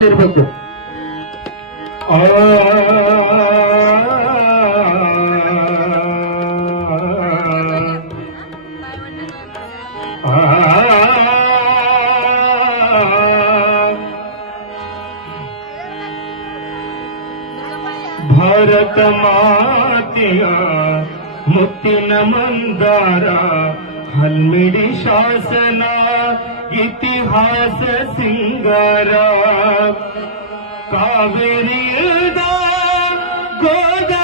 ಇರಬೇಕು. ಭಾರತ ಮಾತೆಯ ಮುತ್ತಿನ ಮಂದಾರ ಹಲ್ಮಿಡಿ ಶಾಸನ ಇತಿಹಾಸ ಸಿಂಗಾರ ಕಾವೇರಿಯಿಂದ ಗೋದಾವರಿವರೆಗೆ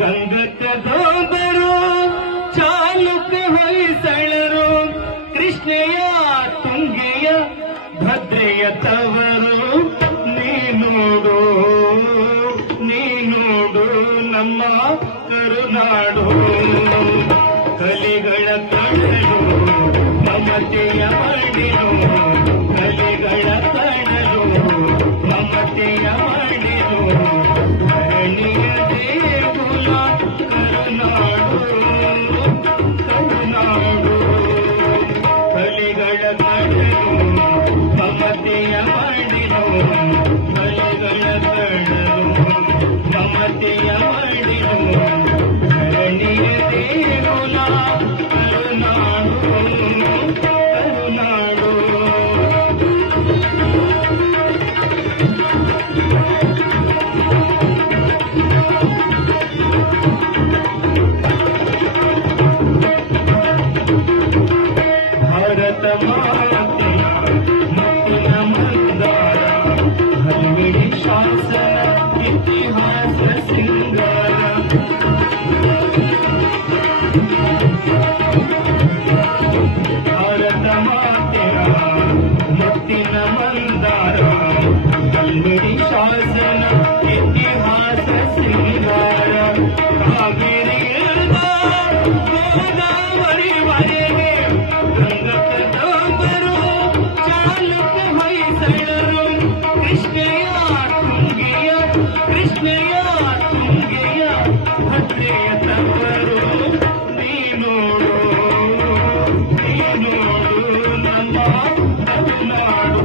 ಗಂಗತ್ತದೋಬರು ಚಾಲುಕ ಹೊಯ್ಸಳರು ಕೃಷ್ಣೆಯ ತುಂಗೆಯ ಭದ್ರೆಯ ತವರು ನೀನೋಡು ನಮ್ಮ ಕರುನಾಡು ಕಲೆಗಳ ಕಣಲು ಮಮತೆಯ ಮಡಿಲು ಕಲೆಗಳ ಕಣಲು ಮಮತೆಯ ಮಡಿಲು ಧರಣಿಯ ದೇಗುಲ ಕರುನಾಡು ಕಲೆಗಳ ಕಣಲು ಮಮತೆಯ ಮಡಿಲು ಕಲೆಗಳ ಕಣಲು ಮಮತೆಯ ಮಡಿಲು ಧರಣಿಯ ದೇಗುಲ ಭಾರತ ಮಾತೆಯ ಮುತ್ತಿನ ಮಂದಾರ ಹಲ್ಮಿಡಿ ಶಾಸನ ಇತಿಹಾಸ ಸಿಂಗಾರ ಭಾರತ ಮಾತೆಯ ಮುತ್ತಿನ ಮಂದಾರ ಹಲ್ಮಿಡಿ ಶಾಸನ ಇತಿಹಾಸ ಸಿಂಗಾರ ಕಾವೇರಿಯಿಂದ ಗೋದಾವರಿವರೆಗೆ ಗಂಗತ್ತದೋಬರು ಚಾಲುಕ ಹೊಯ್ಸಳರು ಕೃಷ್ಣೆಯ ತುಂಗೆಯ ಭದ್ರೆಯ ತವರು ನೀನೋಡು ನಮ್ಮ ಕರುನಾಡು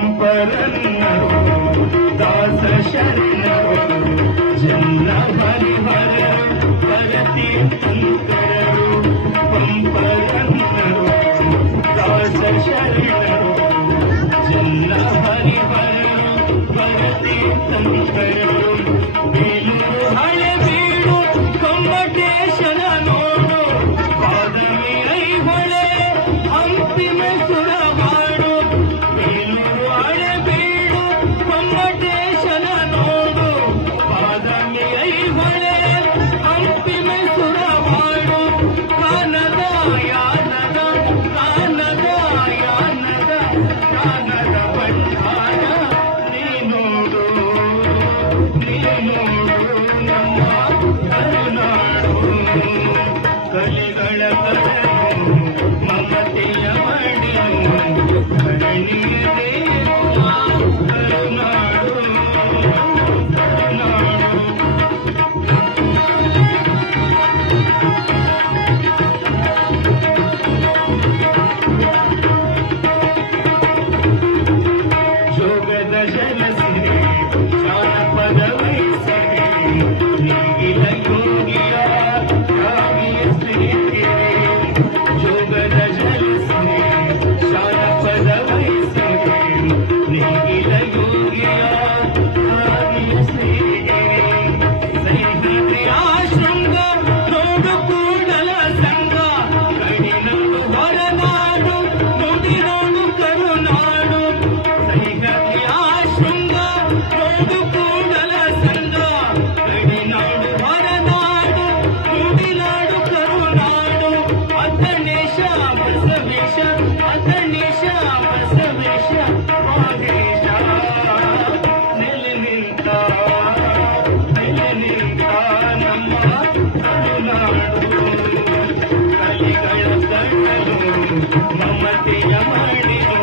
ಪಂಪರನ್ನರು ದಾಸ ಶರಣರು ಜನ್ನ ಹರಿಹರರು ಭರತಿ ಶಂಕರರು ಪಂಪರನ್ನರು ದಾಸ ಶರಣರು ಜನ್ನ ಹರಿಹರರು ಭರತಿ ಶಂಕರರು ಬೇಲೂರು ಹಳೆಬೀಡು ಗೊಮ್ಮಟೇಶನ ನೋಡು ಬಾದಾಮಿ ಐಹೊಳೆ ಹಂಪಿನ ಸುರವಾಡು ಬೇಲೂರು ಹಳೆಬೀಡು ಗೊಮ್ಮಟೇಶನ ನೋಡು ಬಾದಾಮಿ ಐಹೊಳೆ ಹಂಪಿನ ಸುರವಾಡು ಕಾನದ ಯಾನದ ಬಂಧಾರ ನೀನೋಡು ನಮ್ಮ ಕರುನಾಡು ಕಲೆಗಳ ಕರಳು ಮಮತೆಯ ಮಡಿಲು ಧರಣಿಯ ದೇಗುಲ ಕರುನಾಡು ಜೋಗದ ಜಲಸಿರೆ ಜಾನಪದ ವೈಸಿರೆ ನೀಗಿಲ ಯೋಗಿಯ ಕಾವ್ಯ ಸಿರಿಗೆರೆ ಜೋಗದ ಜಲಸಿರೆ ಜಾನಪದ ವೈಸಿರೆ ನೀಗಿಲ ಯೋಗಿಯ ಕಾವ್ಯ ಸಿರಿಗೆರೆ ಸೈನಿಕ ಶೃಂಗ ನೋಡು ಕೂಡಲ ಸಂಗ ಕಡಿನಡು ಹೊರನಾಡು ನುಡಿನೋಡು ಕರುನಾಡು ಸೈನಿಕ ಶೃಂಗ ನೋಡು ಕೂಡಲ ಸಂಗ ಕಡಿನಾಡು ಹೊರನಾಡು ನುಡಿನಾಡು ಕರುನಾಡು ಅತನೇಶ ಬಸವೇಶ ಮಾದೇಶ ನೆಲೆ ನಿಂತ ನಮ್ಮ ಕರುನಾಡು ಕಲಿಗಳ ಕಣ್ಣಲು ಮಮತೆಯ ಮಡಿಲು